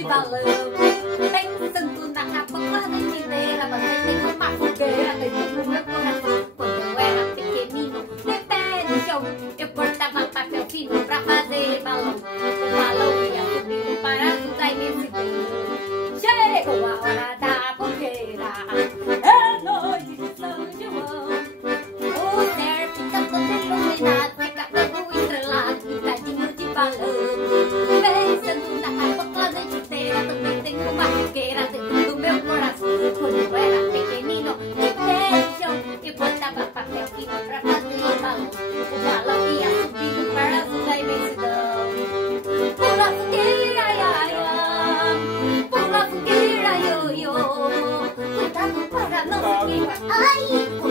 de balão. Pensando na capa a noite inteira, mas tem uma fogueira dentro do meu coração. Quando eu era pequenino, de pé no chão, eu cortava papel fino pra fazer balão. O balão ia subindo para azul da imensidão. Chegou a hora da fogueira, é noite de São João. O céu fica todo iluminado, fica todo estrelado, pintadinho de balão. Pensando na capa a noite inteira, também tem uma fogueira dentro do meu coração. Quando eu era pequenino, de pé no chão, eu botava papel fino pra fazer balão. O balão ia subindo para azul da imensidão. Pula fogueira, ia, ia. Pula fogueira, io, io. Cuidado para não se queimar. Ai!